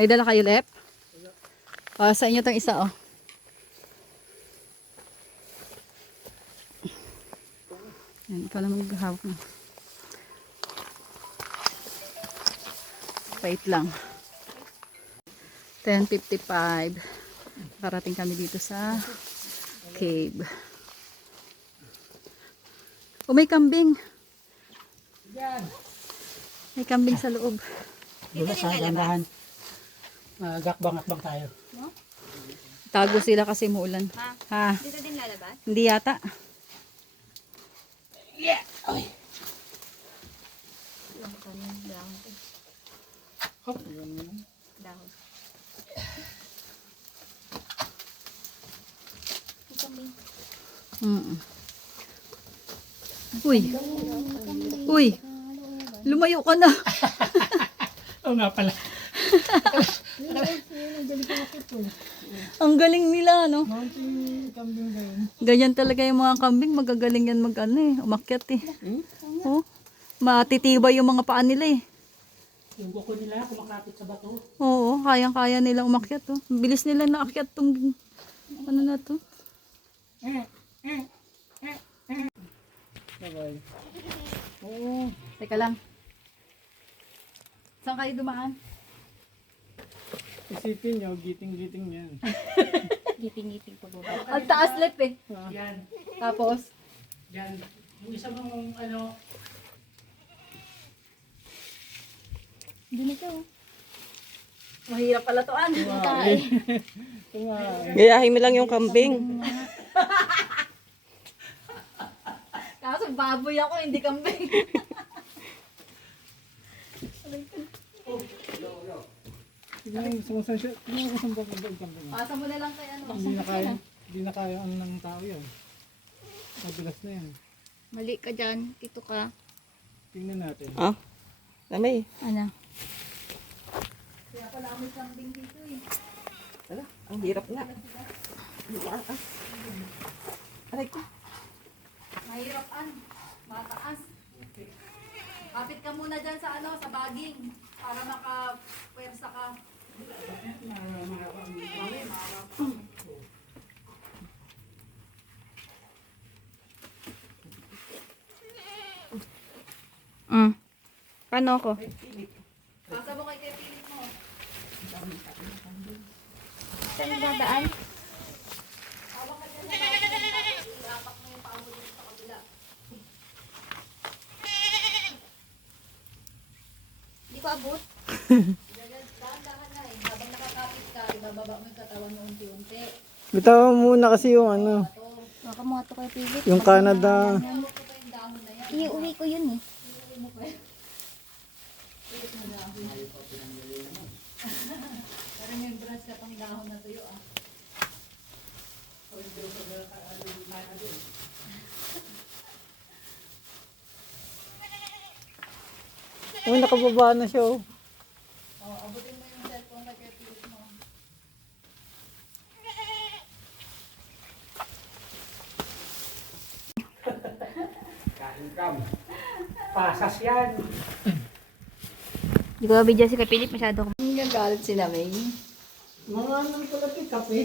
May dala kayo, Lep? Sa inyo tong isa, oh. Yan, ikaw lang maghahawak na. Wait lang. 10:55. Parating kami dito sa cave. Oh, may kambing. May kambing sa loob. Dito sa gandahan. Gakbang-akbang tayo. Tago sila kasi muulan. Ha? Dito din lalabas? Hindi yata. Yeah! Okay. Yung kanyung dahon to. Hop. Dahon. Kambing. Uy. Uy. Lumayo ka na. Oo nga pala. Ang galing nila, no? Mountain kambing ba yun? Ganyan talaga yung mga kambing. Magagaling yan umakyat eh. Oh. Matitibay yung mga paa nila eh. Yung buko nila kumakapit sa bato. Oo, kayang-kaya nilang umakyat. Oh. Bilis nila naakyat tong ano na to. Bye-bye. Oo. Teka lang. Saan kayo dumaan? Isipin nyo, giting-giting yan. Giting-giting pa baba. Ang taas lep eh. Yan. Tapos, Yan. Yung isa mong ano, Hindi na to. mahirap pala to an. Gayahin mo lang yung kambing. Kaso baboy ako, hindi kambing. tignan mo kung saan siya, tignan mo kung saan ba ang kambing. Pasa mo na lang kay ano. Hindi na kaya ano ng tao yan. Mabilas na yan. Mali ka dyan. Dito ka. Tingnan natin. Ah, lamay. Ano? Kaya pala may kambing dito eh. Wala, ang hirap nga. Aray ko. Mahirap an. Mataas. Kapit ka muna dyan sa ano, sa baging. Para makapwersa ka. Paano ako? Pasa mo kay Philip mo. Saan dadaan? Hindi ko abot. Dahan-dahan na eh. Habang nakakapit ka, ibababa mo yung katawan mo unti-unti. Bitaw muna kasi yung ano, Baka mo ito kay Philip. yung Canada. Iuwi ko yun eh. Parang may brush ka pang dahon na tuyo ah. Oh, nakababa na siya oh. Oh, abutin mo yung cellphone kay Philip mo. Pasas yan. Di ko video si kay Philip. Masyado ko. Nagagalit sila, May. Mga anong pala kape.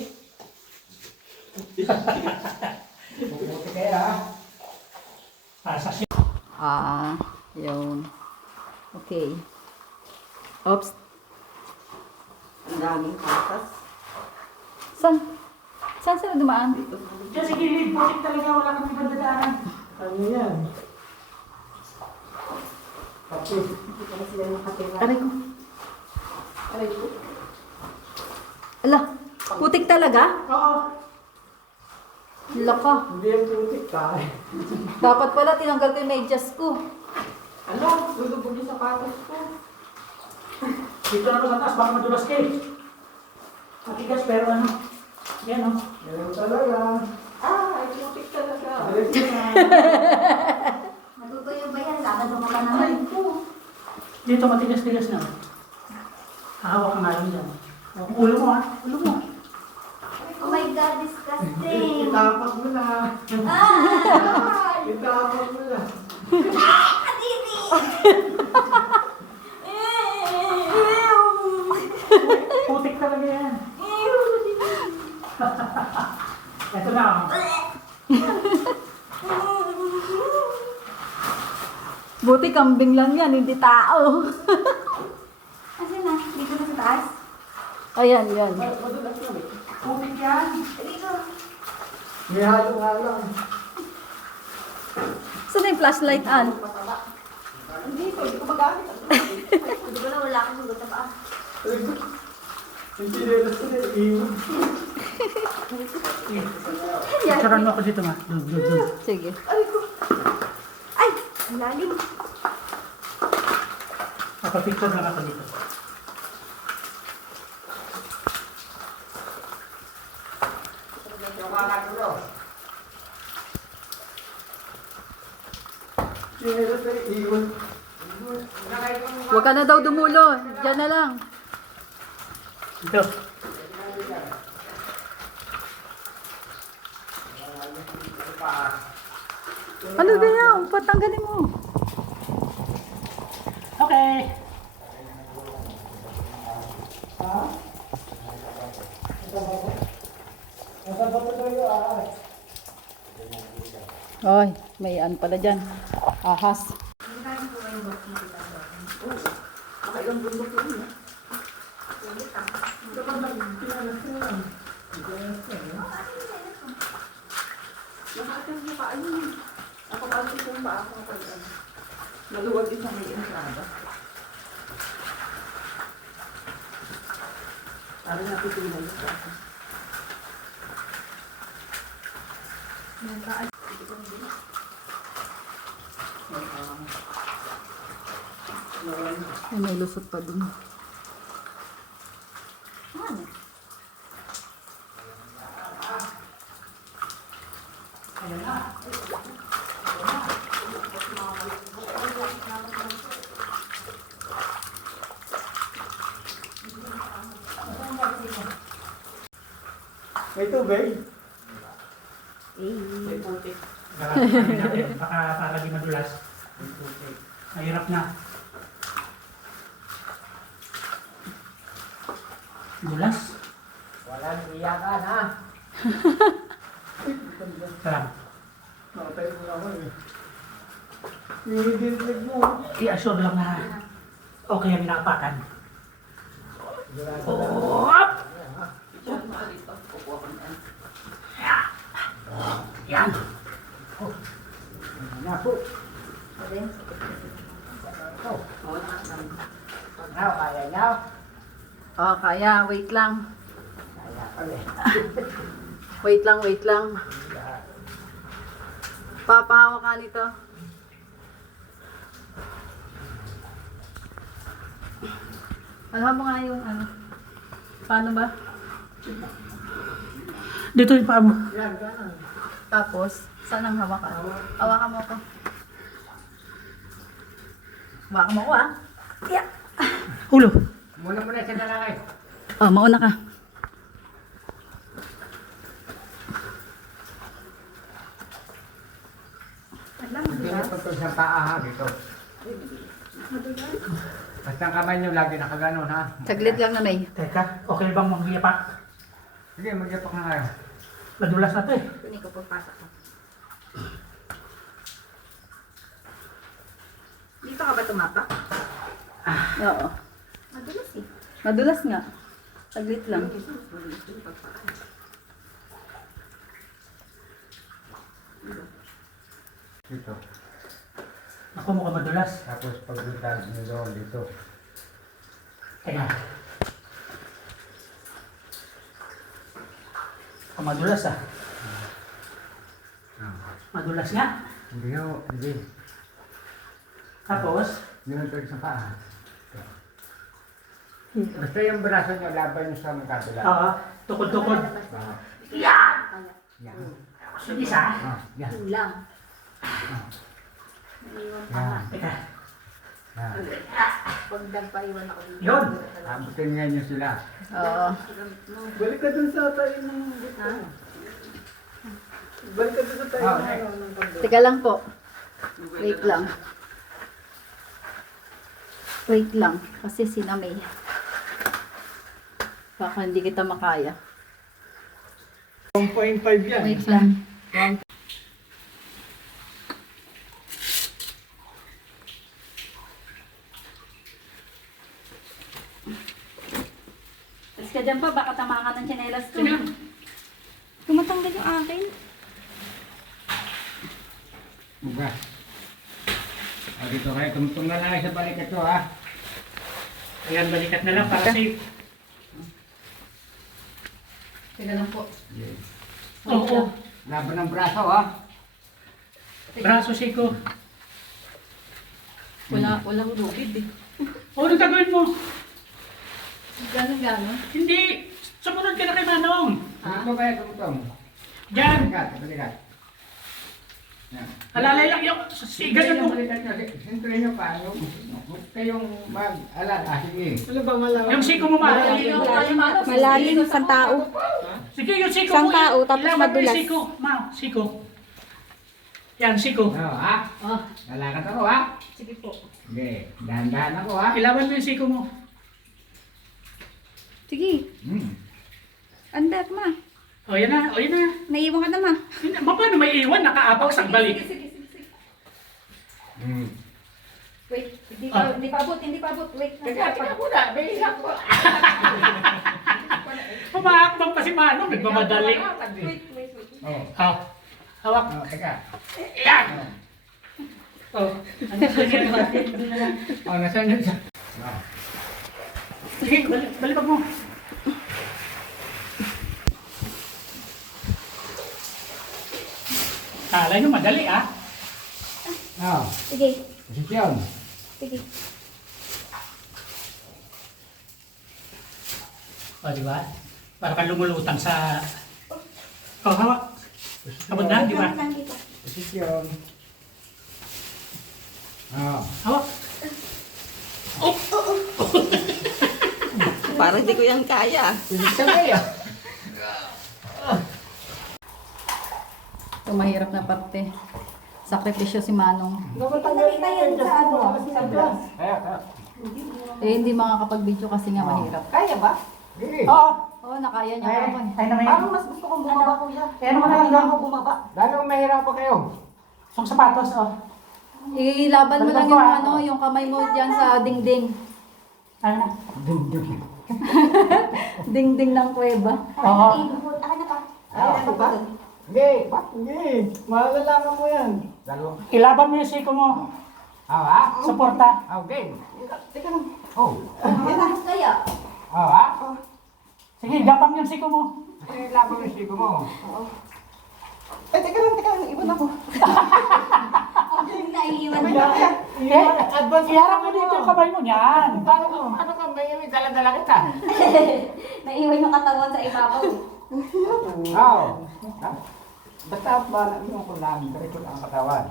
Buti kaya ha. Pasas yan. Yun. Okay. Oops. Ang daming patas. Saan? Saan sila dumaan? Diyan sa gilid, butik talaga, wala kang ibang dadaanan. Ano yan? Kape. Aray ko. Aray ko. Ala, putik talaga? Oo. Laka. Hindi yung putik ka. Dapat pala tinanggal ko yung medyas ko. Ano? Lulubog yung sapatos ko. Dito na ako sa taas, baka madulas kayo. Matigas pero ano. Yan o. Yan talaga. Ay, putik talaga. Natutuyo ba yan? Lakad mo ka naman. Dito matigas-tigas na. Hahawak ka nga lang dyan. Ulo mo ha. Ulo mo. Oh my God, disgusting. Itapak mo na. Ah! Itapak mo na. Kadiri! yan. Ito na. Buti kambing lang yan, hindi tao. Asan na? Dito na sa taas? Ayan, yan. Madulas na eh. Tubig yan. Dito. May halo-halo. Saan na yung flashlight, An? Hindi ko magamit. Hindi ko na wala akong sugot na paa. Hindi nila sila iiwan. Picturean mo ako dito nga. Doon. Sige. Ay! Ang lalim. Picture lang ako dito. Huwag ka na daw dumulo. Diyan na lang. Ito. Ano ba yan? Patanggalin mo. Okay. Ay, may ano pala dyan. Ahas. Nakailang bundok yun eh. Lahat ng mukha yun. Ako pa rin kung ba ako pag ano. Maluwag din sa may entrada. Para napipilan yung kasi. Ay, may lusot pa dun. May tubig. May putik. Baka para di madulas. Mahirap na. Dulas. Walang iyakan ha. Sarap. Nakatay mo naman eh. Hihigintlig mo. I-assure lang na okay ang inapakan. Oh! Diyan mo dito. Kukuha ko na. Yan. Oh. Yan po. Now, kaya niya. Oh, kaya. Wait lang. Kaya pala. Wait lang. Papahawa ka nito. Alam mo nga yung ano. Paano ba? Dito yung paa mo. Tapos, saan ang hawakan? Hawakan mo ako. Hawakan mo ako ah. Yeah. Ulo. Muna siya na lang eh. Oh, mauna ka. Hindi mo tungkol sa paa ha, dito. Basta ang kamay nyo lagi nakaganon ha. Saglit lang na may. Teka, okay bang mag-iyapak? Sige, magyapak na kayo. Madulas na to eh. Kunin ko pagpasok ko. Dito ka ba tumapak? Oo. Madulas eh. Madulas nga. Saglit lang. Dito. Ako mukhang madulas. Tapos paglutas nyo doon dito. Teka. Ako madulas ah. Madulas nga. Hindi ho, hindi. Tapos, Yun ang tuloy sa paa. Basta yung braso nyo, laban nyo sa magkabila. tukod-tukod. Ah, Yan! yan. So, isa. Yan. Kulang. Naiwan pa nga. Teka. Yan. Pag nagpaiwan ako dito. Yun. Abutin nga nyo sila. Oo. Balik ka dun sa tayo ng dito. Balik ka dun sa tayo Ah, ng okay. ano, ng bando. Teka lang po. Wait lang. Wait lang. Kasi sinamay. Baka hindi kita makaya. 1.5 yan. Wait lang. Tapos ka dyan pa, baka tamaan ng tsinelas ko. Tumatanggal yung akin. Buka. O dito kayo, tumutong na lang sa balik ito ha. Ayan, balikat na lang para safe. Teka lang po. Oo. Laban ng braso ha. Braso, Siko. Walang lubid eh. O, ano gagawin mo? Ganon. Hindi. Sumunod ka na kay Manong. Dito kayo, tumutong. Diyan. Balikat. Yan. Alalay lang yung sigan mo. Sinturin nyo pa. Huwag kayong mag-alala. Sige. Ano ba malaman? Yung Siko mo, Manong. Malalim, isang tao. Sige, yung Siko Isang mo. tao, tapos Ilaban mo madulas. yung Siko. Siko. Yan, Siko. Ha? Ah, Lalakad ako ha. sige po. Sige. Dahan-dahan ako ha. Ilaban mo yung Siko mo. Sige, andar ma. O, yan na. Naiiwan ka na ma. Paano may iwan? Nakaapak sa balik. Sige. Hmm. Wait, hindi pa abot. Wait. Teka muna. May isak ko. Pumaakbang pa si Manong. Nagmamadali. Wait. Oh. Hawak. Oh, teka. Yan. Oh. Oh, nasaan yun sa... Oh. Sige, balibag mo. Kala nyo madali Oh. Sige, Posisyon. sige. O, di ba? Para kang lumulutang sa... O, hawak. Kapag na, di ba? Dito. Posisyon. Oh. Hawak. Parang hindi ko yan kaya. Posisyon kayo. Ito mahirap na parte. Sakripisyo si Manong. Nakita yan sa ano. Kaya. Eh, hindi makakapag-video kasi nga mahirap. Kaya ba? Sige. Oo. Oo, nakaya niya kapag. Ay naman Parang mas gusto kong bumaba kuya. Kaya naman lang lang. ako bumaba. Lalo mahirap pa kayo. Song sapatos, o. Ilaban mo lang yung ano, yung kamay mo diyan sa dingding. Ano na? Dundun. Dingding ng kuweba. Oo. Akin na pa. Ah, ba? Hindi. Ba't hindi? Malalaman mo yan. Lalo. Ilaban mo yung siko mo. Ha? Suporta. Oh, game. Teka lang. Oh. Yan na. Kaya. Ha? Sige, gapang yung siko mo. Sige, laban yung sigo mo. Teka lang. Iwan ako. Naiiwan Iharap mo dito yung kamay mo niyan. Ano ka ba yung dala-dala kita? Naiiwan yung katawan sa ibabaw. Oo. Basta ba na ko lang, diretso lang ang katawan.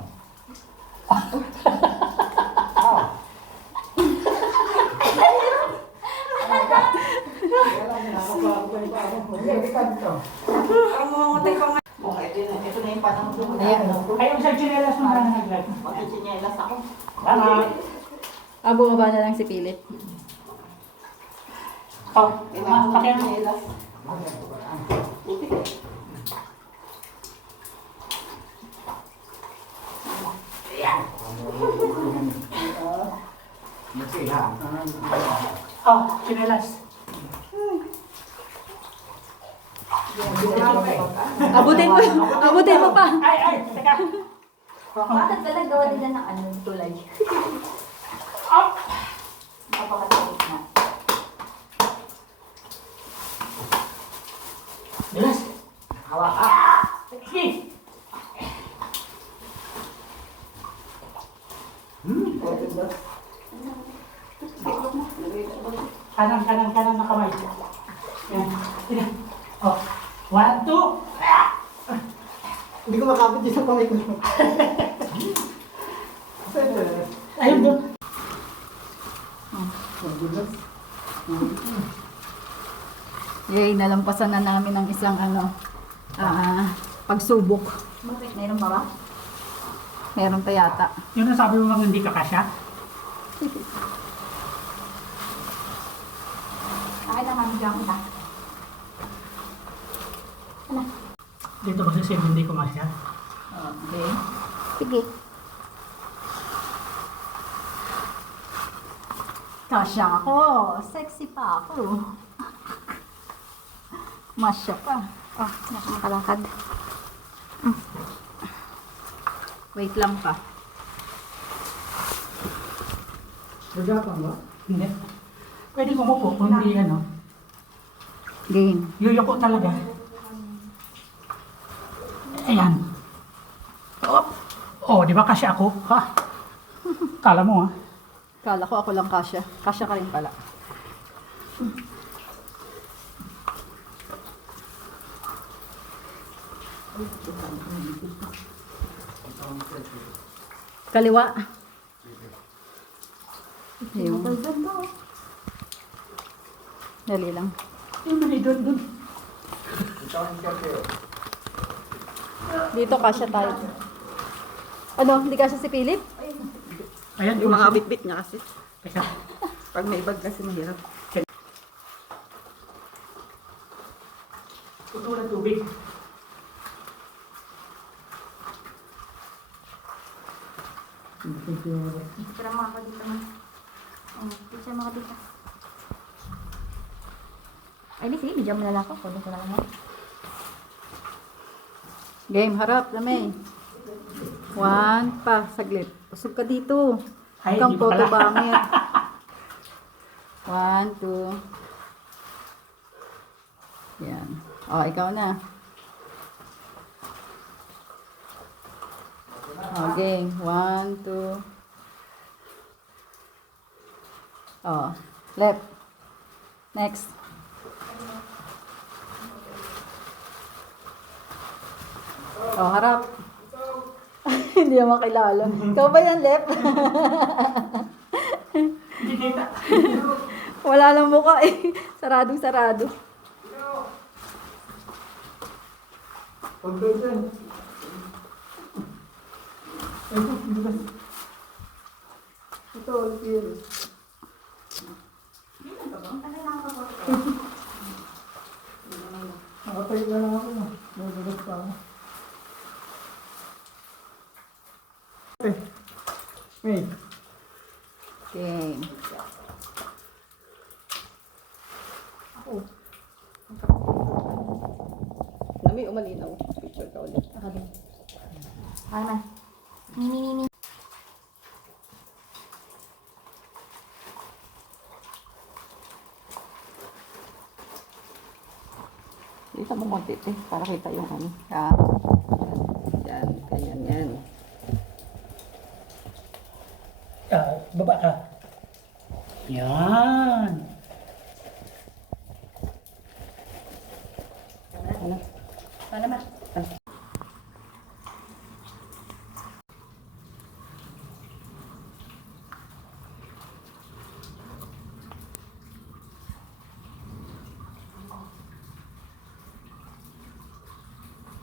Oo. Parang mamamatay pa nga. Ito na yung panahon doon. Ayan. Ay, yung sa chinelas mo na naglag. Magsisinyelas ako. Tama. Bumaba na lang si Pilit. Oh, pakiyan. Sinyelas. Masila. Oh, chinelas. Abutin mo pa. Ay, teka. Bakit ba nagawa nila ng ano, tulay? Up. Napakatalit na. Bilas. Hawak. Sige. Kanan na kamay. Yan. Sige. Oh. 1, 2. Hindi ko makapit dito sa kamay ko. Ayun doon. Yay, nalampasan na namin ang isang pagsubok. Bakit? Mayroon pa ba? Meron pa yata. Yun ang sabi mo lang hindi ka kasya. Akin na mami, diyan kita. Dito kasi sa hindi ko masya. Okay. Sige. Kasya ako. Sexy pa ako. Masya pa. Oh, nakakalakad. Wait lang pa. Gagapang ba? Hindi. Pwede kumupo kung hindi ano. Game. Yuyuko talaga. Ayan. Oh, oh di ba kasi ako? Ha? Kala mo ha? Kala ko ako lang kasya. Kasya ka rin pala. Kaliwa. Ayun. Dali lang. Yung mali doon. Dito kasya tayo. Ano? Hindi kasya si Philip? Ayan, Yung mga bit-bit niya kasi. Teka. Pag may bag kasi mahirap. Puto ng tubig. Picture mo ako dito na. Picture mo ako dito. Ay, di sige, video mo na lang ako. Kunin ko na lang ako. Game, harap na may. One pa, saglit. Usog ka dito. Ay, Kang di pala. photo bangit. 1, 2. Yan. O, ikaw na. O, game. 1, 2. O, left. Next. O, harap. Hindi naman makilala. Ikaw ba yan, left? Hindi kita. Wala lang mukha eh. Saradong-sarado. Huwag kayo dyan. Ito, Alfie. Nakatay na lang ako. Nagulat pa ako. Wait. Game. Nami, umalinaw. Picture ka ulit. Ako din. Ano man? Mini. Dito mo konti, para kita yung ano. Ah, Yan, ganyan, yan. Baba ka. Yan. Ano? paano ba?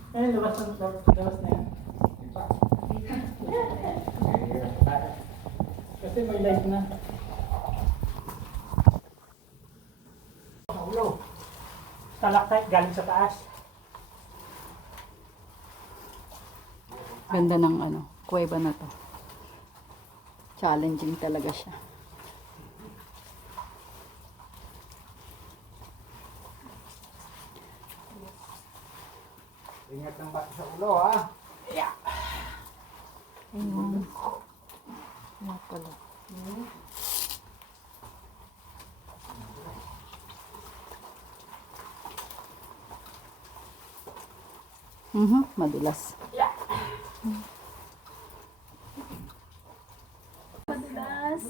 Labas na yan. Kasi may light na. Ulo. Stalactite galing sa taas. Ganda ng ano, kuweba na to. Challenging talaga siya. Ingat ng bata sa ulo, ha? Ayun. Nga pala. Madulas. Madulas.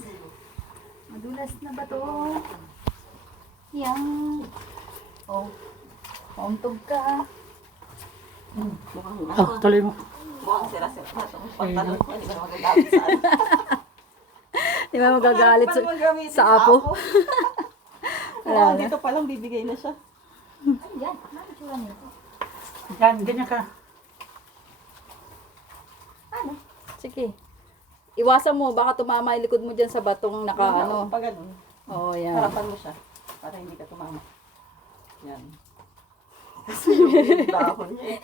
Madulas na ba to? Yang. Oh. Pauntog ka. Mukhang Oh, tuloy mo. mukhang sira-sira na itong pantalon ko. Hindi ko na magagamit sa ano. Di ba magagalit Paano magamitin sa apo? Wala Wala na. dito palang bibigay na siya. Yan. Ano tsura nito? Yan, ganyan ka. Ano? Sige. Iwasan mo, baka tumama yung likod mo dyan sa batong naka ano. Pag ganun, Oo, yan. harapan mo siya. Para hindi ka tumama. Yan. Kasi yung dahon niya eh.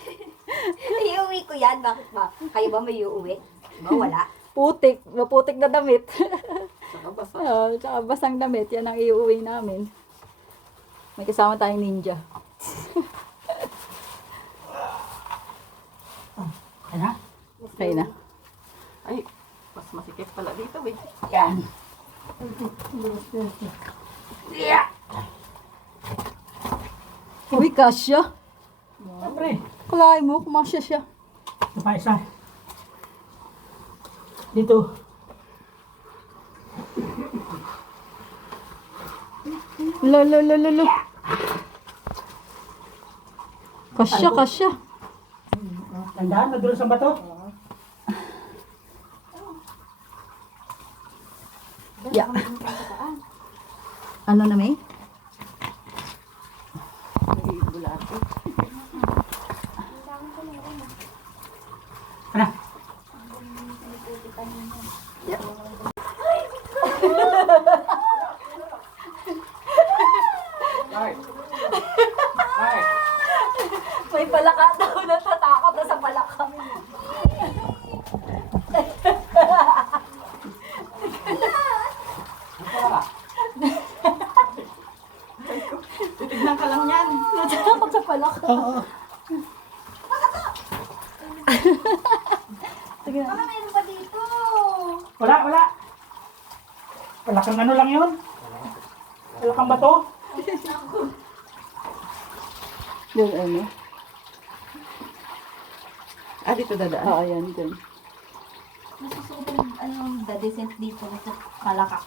Iuwi ko yan. Bakit ba? Kayo ba may uuwi? Ba, wala. Putik. Maputik na damit. Saka basa. Tsaka basang damit. Yan ang iuwi namin. May kasama tayong ninja. Ayan na. Okay na. Ay, mas masikip pala dito eh. Yan. Uy, kasya. Siyempre. Kalahin mo, kumasya siya. Ito pa isa. Dito. Lo. Kasya, kasya. Tandaan, nadulas ang bato. Yeah. Ano na may? Nagigulati. Ano? Ay! Ay! May palaka daw, natatakot na sa palaka. Titignan ka lang yan. Natatakot sa palaka. Oo. Sige na. Baka mayroon pa dito. Wala. Palakang ano lang yun? Palakang bato? Yung ano? Ah, dito dadaan. Oo, yan, dyan. Nasusunod the descent dito sa palaka.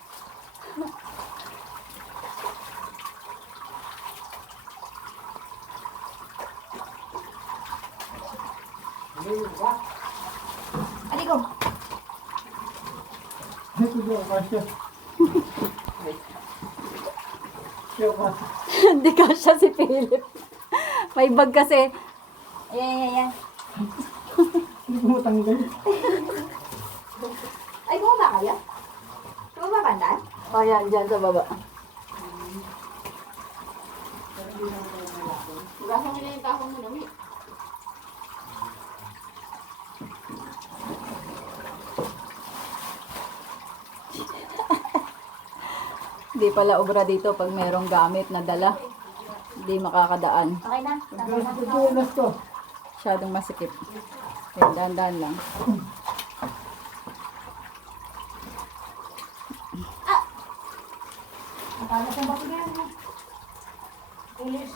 Aliko. Hindi kasya si Philip. May bag kasi. Ayan. Hindi mo tanggal. Ay, bumaba kayo? Bumaba ba daan? O, yan, dyan sa baba. Gasang nila yung tahong mo namin. Hindi pala obra dito pag merong gamit na dala. Hindi makakadaan. Okay na. Dulas to. Masyadong masikip. Okay, dahan-dahan lang. Akala sa bato na yan. Pulis.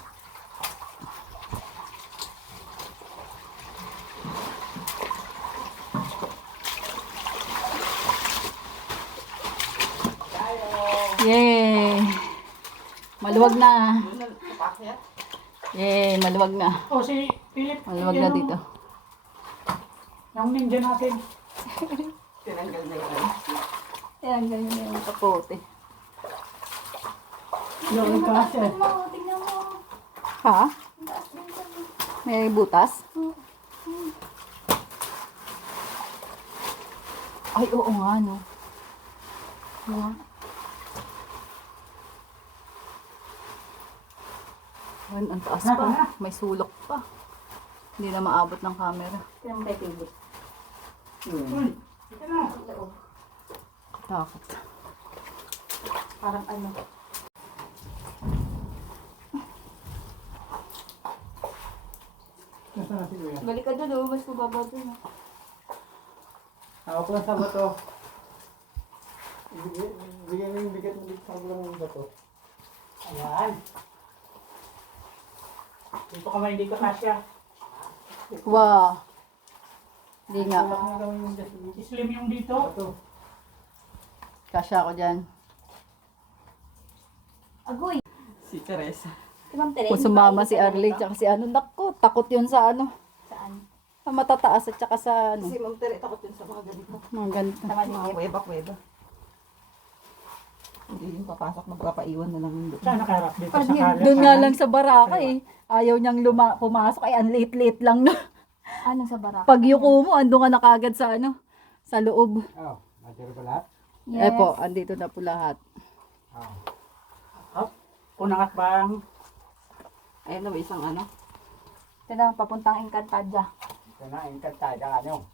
Yay! Maluwag na. Kapakya. Yay, maluwag na. O si Philip. Maluwag na yung- dito. Yung ninja natin. Tinanggal na yan. Yan, ganyan na yung kapote. Yung kasi. Tingnan mo. Ha? May butas? Ay, oo nga, no. Oo. Ayun, ang taas Nako pa. na. May sulok pa. Hindi na maabot ng camera. Tingnan mo kay Philip. Uy, ito na. Loob. Takot. Parang ano. Nasaan na si Kuya? Balik ka doon, oh. Mas mababa doon. Oh. Hawak lang sa bato. Bigyan mo yung bigat mo dito sa bulang ng bato. Ayan. Dito ka man hindi ka kasya. Wow. Hindi nga. Hawak mo lang yung dito. Slim yung dito. Bato. Kasya ako dyan. Agoy. Si Teresa. Si Ma'am Teresa. Kung sumama si Arlie, tsaka si ano, naku, takot yun sa ano. Saan? Sa matataas at tsaka sa ano. Si Ma'am Teresa takot yun sa mga ganito. Mga ganito. Sa Mga maliit. weba. Hindi yung papasok, magpapaiwan na lang yung doon. Saan nakaharap dito Pag sa kanan? doon nga lang sa baraka eh. Ayaw niyang pumasok ay ang liit-liit lang na. Anong sa baraka? Pag yuko mo, andun ka na kagad sa ano, sa loob. Oh, natira ba lahat? Eh po, andito na po lahat. Oh. Up. Unang hakbang. Ayun na ba isang ano? Ito na, papuntang Encantadia. Ito na, Encantadia ano.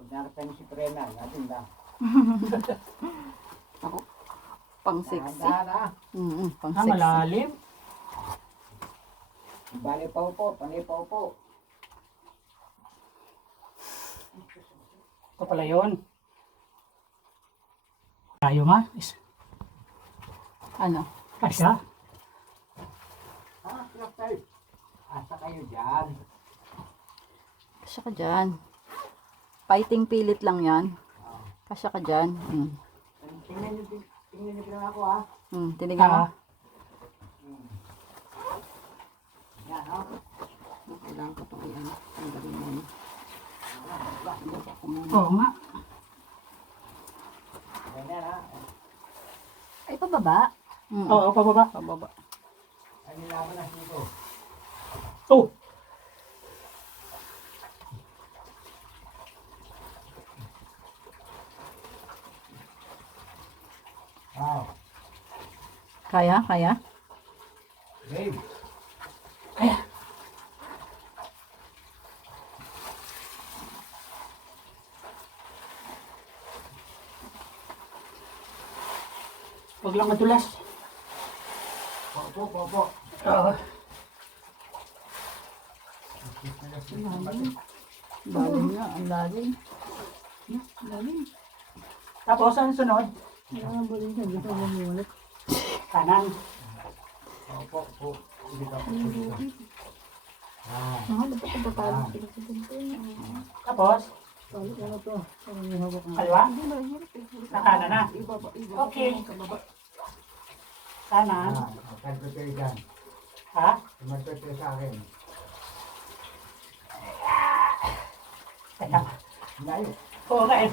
Pag narating si Prena, natin na. Ako, pang sexy. Dahan-dahan Pang Ah, sexy. malalim. Bali pa po, panay pa po. Ito pala yun. Tayo ma. Ano? Kasya. Sarap tayo. Asa kayo dyan. Kasya ka dyan. Fighting pilit lang yan. Kasya ka dyan. Tingnan niyo lang ako ha. Tinignan mo. Yan ha. Kailangan ko itong iyan. Tanggalin mo yun. Oo nga. Ganyan ha. Ay, pababa? Oo, pababa. Pababa. Ay nilaban na dito. Oh! Wow. Kaya? Kaya? Babe. Kaya. Huwag lang madulas. Popo. Oo. Lalim nga, ang lalim. Tapos, ano sunod? Kanan. Popo. Dito. Tapos, kaliwa? Na kanan na. Okay. Kanan. Kanto kayo dyan. Ha? Tumatot kayo sa akin. Teka. Layo. Oo nga eh.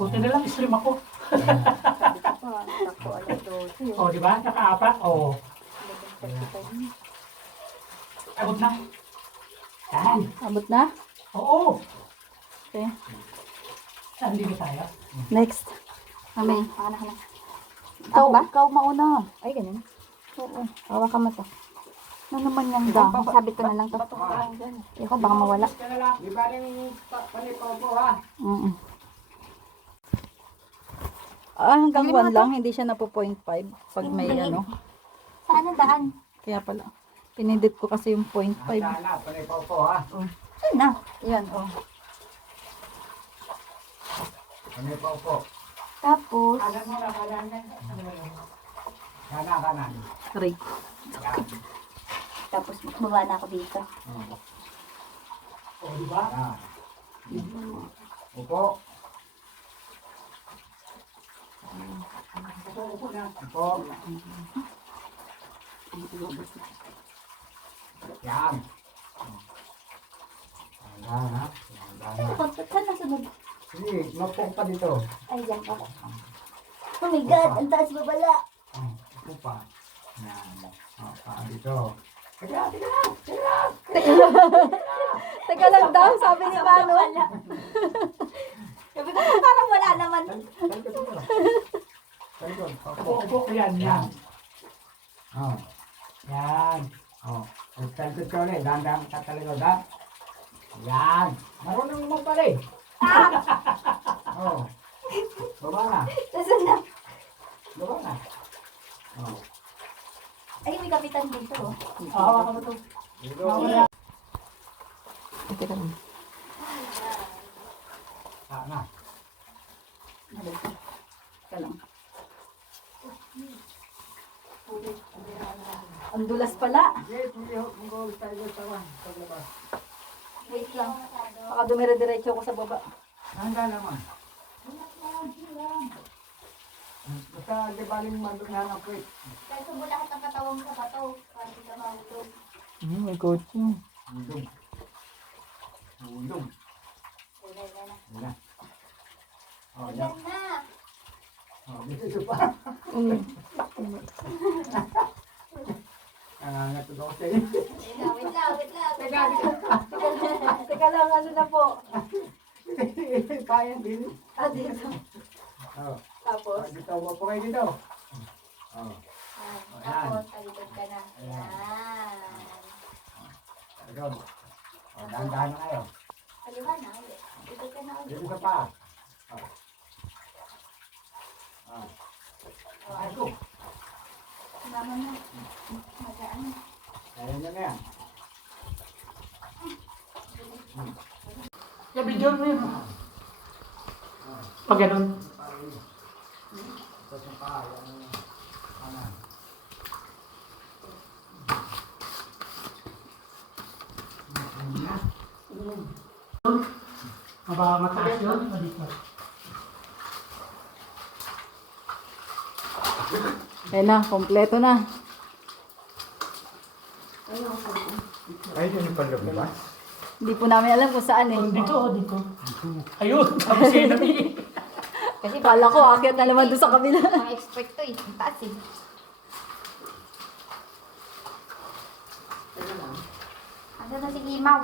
Buti na lang stream ako. Oo, di ba? Nakaapat. Oo. Abot na. Yan. Abot na? Oo. Okay. Saan dito tayo? Next. Kami. Ikaw ba? Ikaw mauna. Ay, ganun. Oo. Hawakan mo to. Ano naman yung da? Sabi ko na lang to. Ikaw baka mawala. Di ba rin panay popo ha? Hanggang 1 lang. Hindi siya na po 0.5. Pag may ano. Saan ang daan? Kaya pala. Pinindit ko kasi yung 0.5. Sana, panay popo ha? Saan na? Yan, oh. Panay popo. Tapos, Kanan mo na, kanan na. Kanan. Aray. Yan. tapos baba na ako dito. Oo, di ba? Yan. Upo. Upo na. Upo. Yan. Yan ha. Saan na sunod? Sige, mapong pa dito. Ay, dyan ka. Oh my God, ang taas ba pala? Upo pa. Yan. Pa dito. Teka lang daw, sabi ni Mano. Sabi ko, parang wala naman. Talikod. Upo, upo. Yan, yan. Oh. Yan. Oh. Talikod ka ulit. Dahan-dahan ka talikod ha. Yan. Marunong mo pala eh. Oh. Baba na. Nasaan na? Baba na. Oh. Ay, may kapitan dito. Oh. Hawa ka mo to. Dito. Mawala. Teka lang. Sana. Teka lang. Ang dulas pala. Sige, sige. Mag-uwi tayo sa paglabas. Wait lang. Baka dumire-diretso ko sa baba. Handa naman. Basta di baling mandugnan ang kwit. Kaya sumulakat ang katawang sa bato. Para di ka mahulog. May coaching. Ulong. Ulong. Wala na. Wala. Oh, yan. Ayan na. Oh, dito pa. Nangangatod ako sa iyo. Wait lang. Teka lang, ano na po? Kaya din. Ah, dito. Oh, Tapos? dito mo po kayo dito. Oh. Tapos, talikod ka na. Yan. Ayun. O, dahan-dahan na kayo. Kaliwa na ulit. Talikod ka na ulit. Dito sa pa. Ay, ko. Mama na. Magaan na. Kaya nyo na yan. Yeah, video mo yun. Pag ganun. Ito sa pa. Yan. Kanan. Mataas yun. O dito. Ayan na, kompleto na. Ay, yun yung palabas. Hindi po namin alam kung saan eh. Dito, dito. Ayun, tapos yun na Kasi kala ko, akyat na naman doon sa kabila. Ang expect to eh. Ang taas eh. Ando na si Imaw.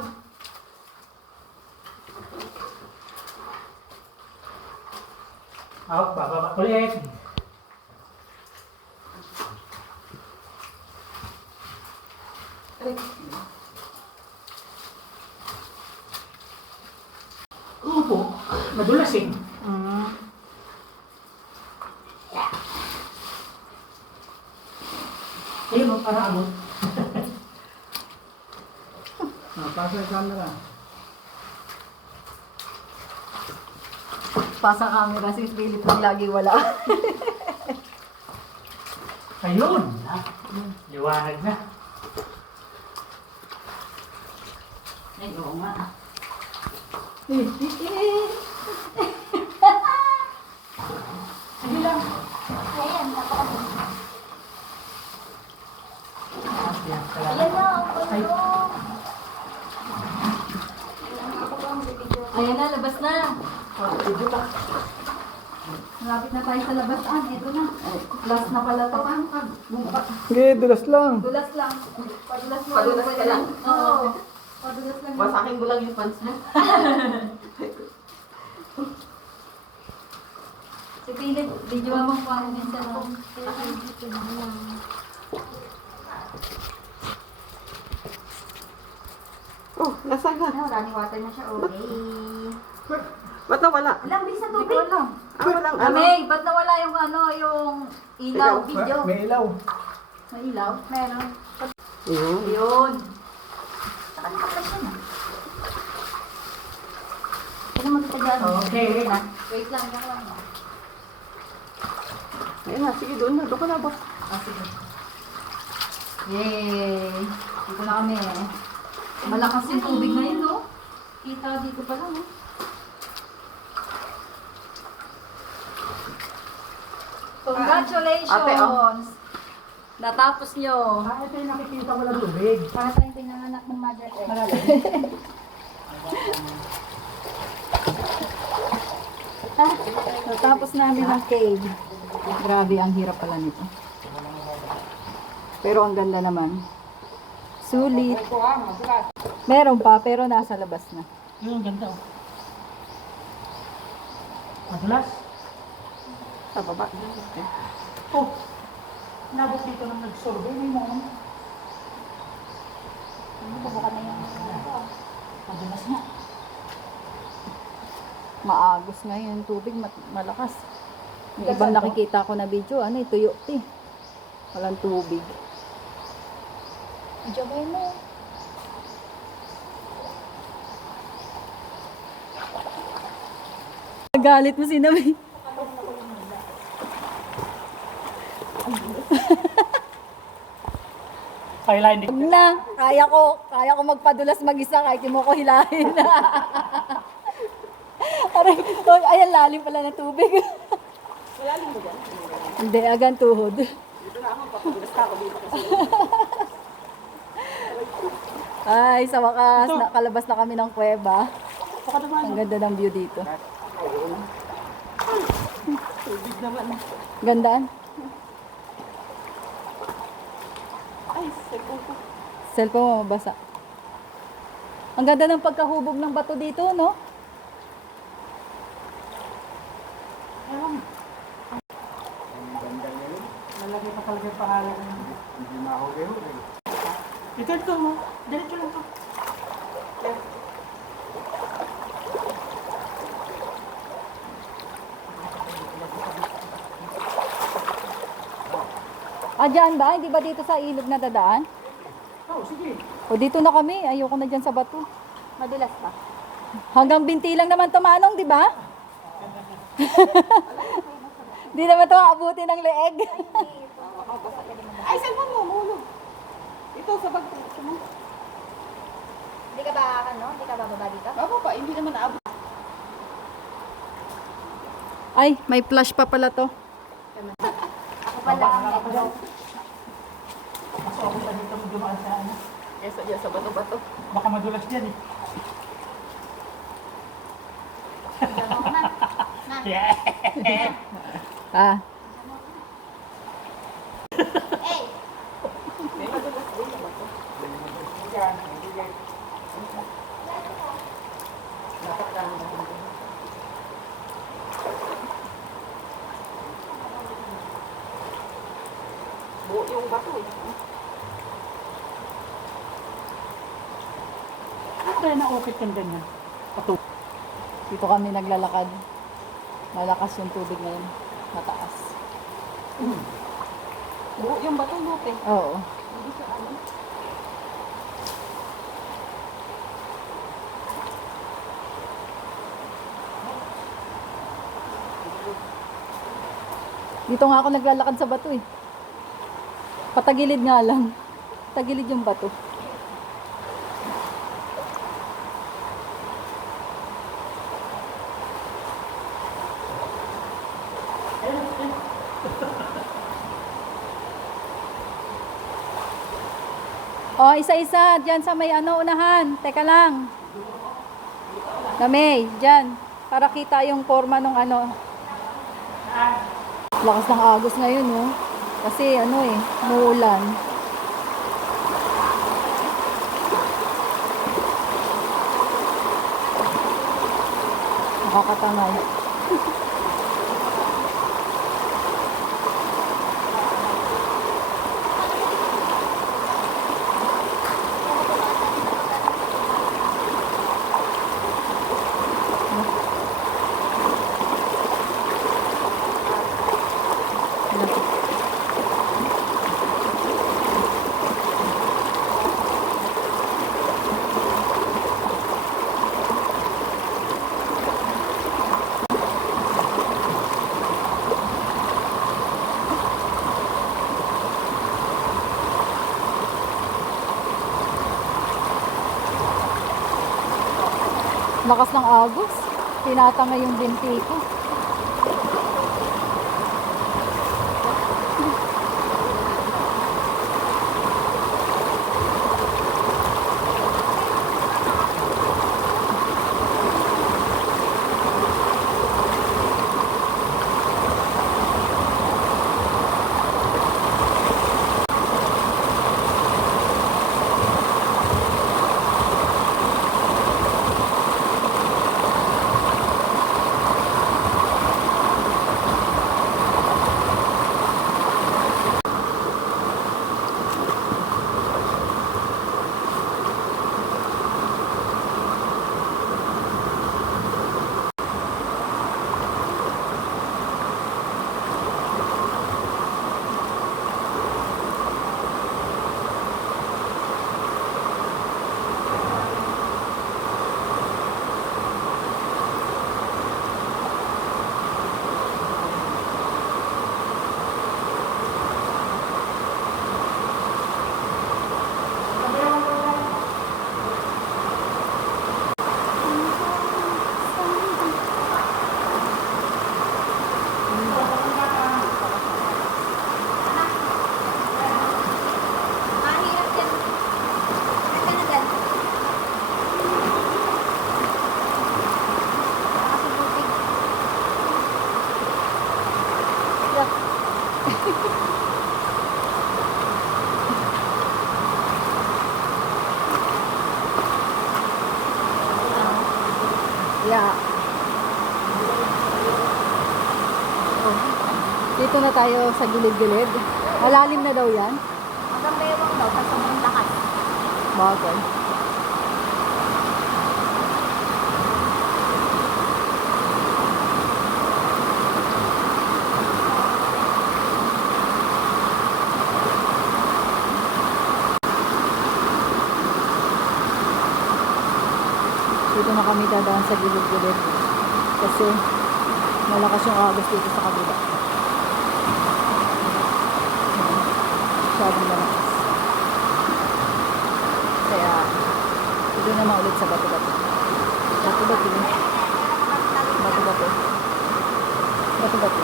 Out, bababa ulit. Upo, madulas eh. Ayun o, para abot. Pasa yung camera. Pasang camera si Philip nang lagi wala. Ayun. Liwanag na. Ay, oo nga. Sige lang. Ayan, tapos. Yan, salamat. Ayan na, Ay. Ayan na, labas na. Malapit na tayo sa labas. Ito na. Last na pala to. Bumaba. Sige, dulas lang. Dulas lang. Padulas mo. Padulas ka lang? Oo. Padulas lang. Wasakin mo lang yung pants mo. Si Philip, video mo kung ano minsan ako. Oh, nasaan na? Running water na siya. Okay. Ba't nawala? Alam, bilis na tubig. Wala. Walang ano? Amay, ba't nawala yung ano, yung ilaw, Ilaw. video? May ilaw. May ilaw? Meron. Yun. Yun. Saka naka-flash yun ah. Pwede mo kita dyan. Okay. Wait lang, lang lang. Ayun na, sige doon na. Doon ka na ba? Sige. Yay! Dito na kami. Malakas yung tubig na yun, no? Kita dito pa lang, no? Congratulations! Ate, oh. Natapos nyo. Ito yung nakikita ko lang tubig. Para tayong pinanganak ng Mother Earth. Natapos namin ang cave. Grabe, ang hirap pala nito. Pero ang ganda naman. Sulit. Meron pa, pero nasa labas na. Yun, ganda oh. Madulas. Sa baba. Oh, nabot dito nang nag-survey ni mo. Baka na yung Madulas na. maagos ngayon yung tubig, malakas. Yung ibang nakikita ko na video, ano, tuyo ti. Walang tubig. Jabay mo. Galit mo si Nabi. Kailan hindi. Huwag na. Kaya ko magpadulas mag-isa kahit hindi mo ko hilahin. Aray, oh, ayan, lalim pala ng tubig. Malalim mo dyan? Hindi, agan tuhod. Dito na ako. Papagulas ka ako dito kasi. Ay, sa wakas, nakalabas na kami ng kuweba. Baka naman. Ang ganda ng view dito. Tubig naman. Gandaan. Ay, cellphone ko. Cellphone mo, mabasa. Ang ganda ng pagkahubog ng bato dito, no? Lalagay pa talaga yung pangalan. Hindi mahuli-huli. Ito mo. Diretso lang to. Dyan ba? Hindi ba dito sa ilog na dadaan? Oh, sige. O dito na kami. Ayoko na dyan sa bato. Madulas pa. Hanggang binti lang naman to, Manong, di ba? Di naman to aabuti ng leeg. Ay, saan mo mahulog? Ito, sa bag. Ito mo. Hindi ka ba, Hindi ka bababa dito? Baba pa, hindi naman naabot. Ay, may flash pa pala to. Ako pala ang medyo. Kaso ako pa dito dumaan sa ano. Yes, sa bato-bato. Baka madulas dyan eh. Yeah. Ah. Eh, May madulas din sa bato. Buo yung bato eh. Ano kaya na-ukit yung ganyan? Dito kami naglalakad. Malakas yung tubig ngayon. Mataas. Buo yung bato, buti. Oo. Hindi siya ano. Dito nga ako naglalakad sa bato eh. Patagilid nga lang. Tagilid yung bato. Oh, isa-isa. Diyan sa may unahan. Teka lang. May, diyan. Para kita yung forma ng Lakas ng agos ngayon, oh. Kasi muulan. Nakakatangay. Lakas ng agos. Tinatangay yung binti ko. mahirap yan. Teka na dyan. Nakasibutig. Yeah. Oh. Dito na tayo sa gilid-gilid. Malalim na daw yan. Bagay. Dito na kami dadaan sa gilid-gilid. Kasi malakas yung agos dito sa kabila. Masyadong malakas. Kaya, dito naman ulit sa bato-bato. Bato-bato. Bato-bato. Bato-bato.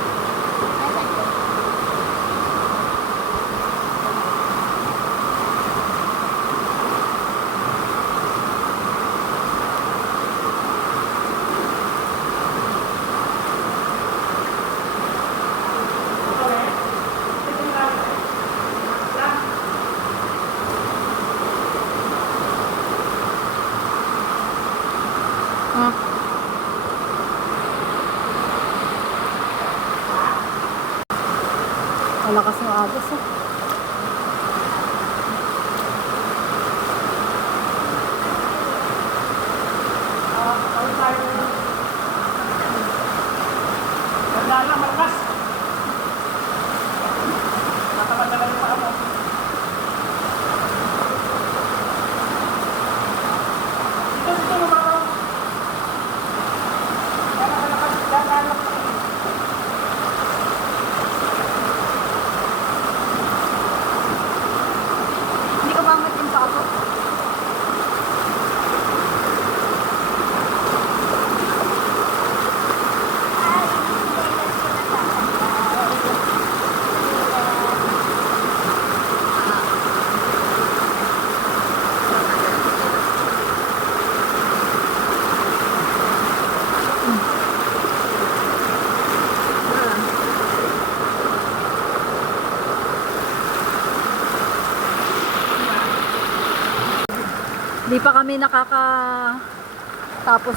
Malakas ng agos eh. Nagdala, malakas. Natagal-tagal yung paa mo. Dito lumaw. Nagdala. Hindi ko bangat yung paa ko. Di pa kami nakakatapos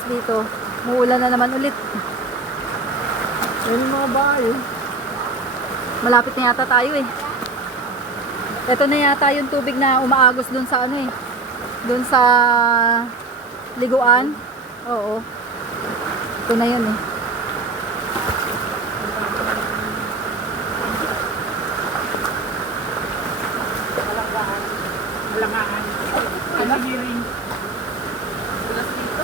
dito. Muulan na naman ulit. Ayun yung mga bahay. Malapit na yata tayo eh. Ito na yata yung tubig na umaagos dun sa ano eh. Dun sa liguan. Oo. Ito na yun eh. Malangaan. Engineering. Bulas dito.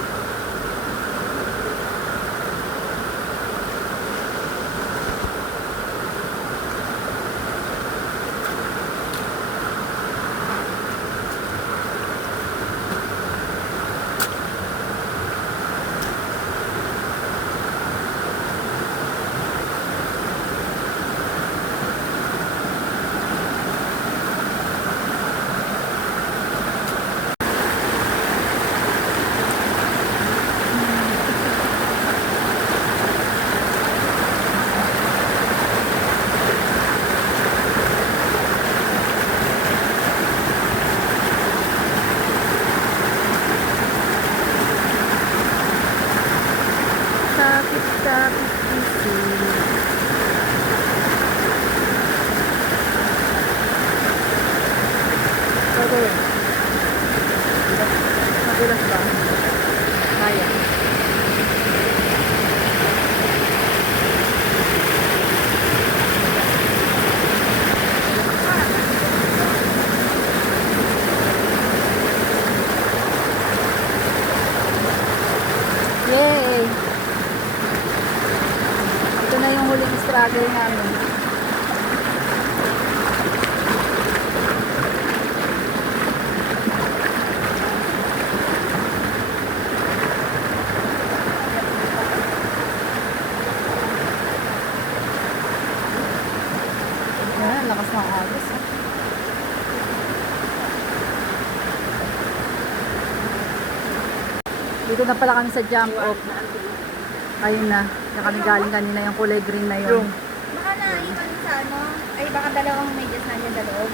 Madulas ba? Kaya. Yay! Ito na yung huling struggle namin. Ayan, lakas ng agos. Dito na pala kami sa jump off. Ayun na. Na kami galing kanina yung kulay green na yun. Baka naiwan sa ano, ay baka dalawang medyas na niya sa loob.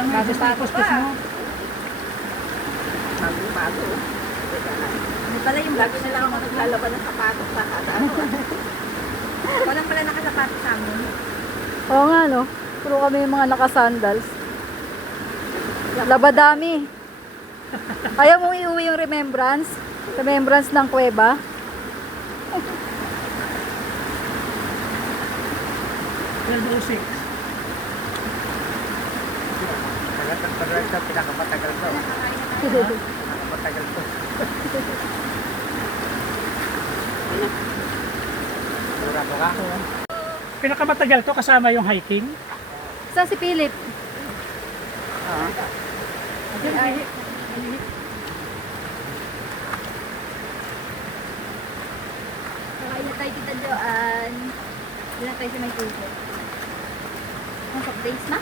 Bago-bago pa. Bago-bago. Ano pala yung Lagi na lang ako naglalaban ng sapatos sa ano. Walang pala nakasapatos sa amin. Oo nga no. Puro kami yung mga nakasandals. Labadami. Ayaw mong iuwi yung remembrance? Remembrance ng kuweba? 12:06. Tagal ng paglag ito, pinakamatagal ko. Pinakamatagal ko. Mura ko ka? Pinakamatagal to kasama yung hiking. Saan si Philip? Kakain na tayo, Tita Joanne. Diyan tayo sa may tubig. Ang soft drinks na?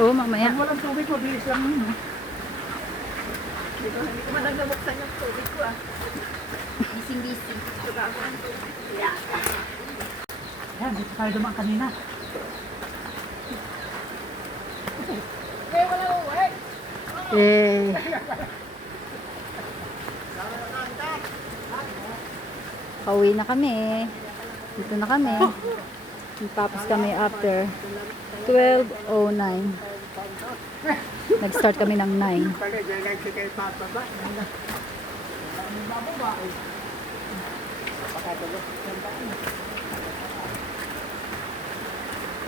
Oo, mamaya. Pag walang tubig, mabilis lang yun. No? Hindi ko man lang nabuksan yung tubig ko ah. Bising-bising. Saka ako ang tubig. Yan, dito tayo dumaan kanina. Eh. Pauwi na kami. Dito na kami. Tapos kami after 12:09. Nag-start kami ng 9.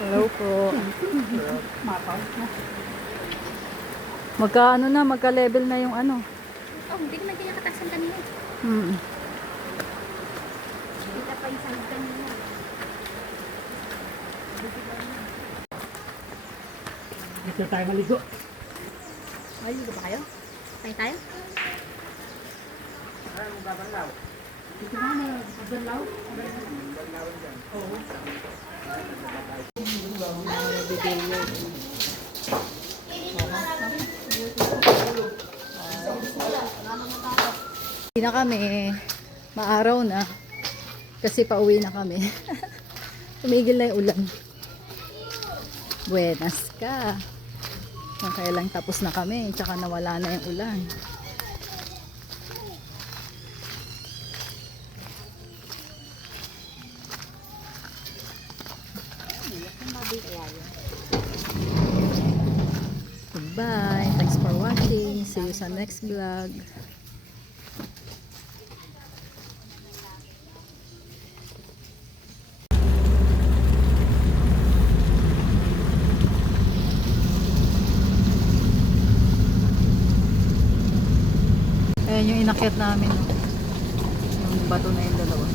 Hello po. Magka ano na, magka-level na yung ano. Oh, hindi naman kaya katasan kanina. Hmm. Kita pa isang kanina. Dito tayo maligo. Ay, ligo ba kayo? Tayo tayo? Dito na, magdalaw. Hindi na kami. Maaraw na. Kasi pauwi na kami. Tumigil na yung ulan. Buenas ka. Kung kailang tapos na kami. Tsaka nawala na yung ulan. Goodbye. Thanks for watching. See you sa next vlog. Ayan yung inakyat namin. No? Yung bato na yung dalawa.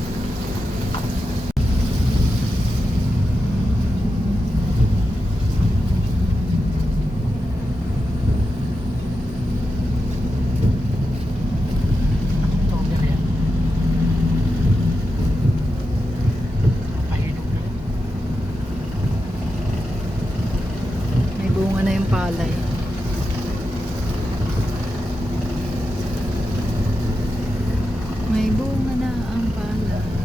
May bunga na yung palay. May bunga na ang palay.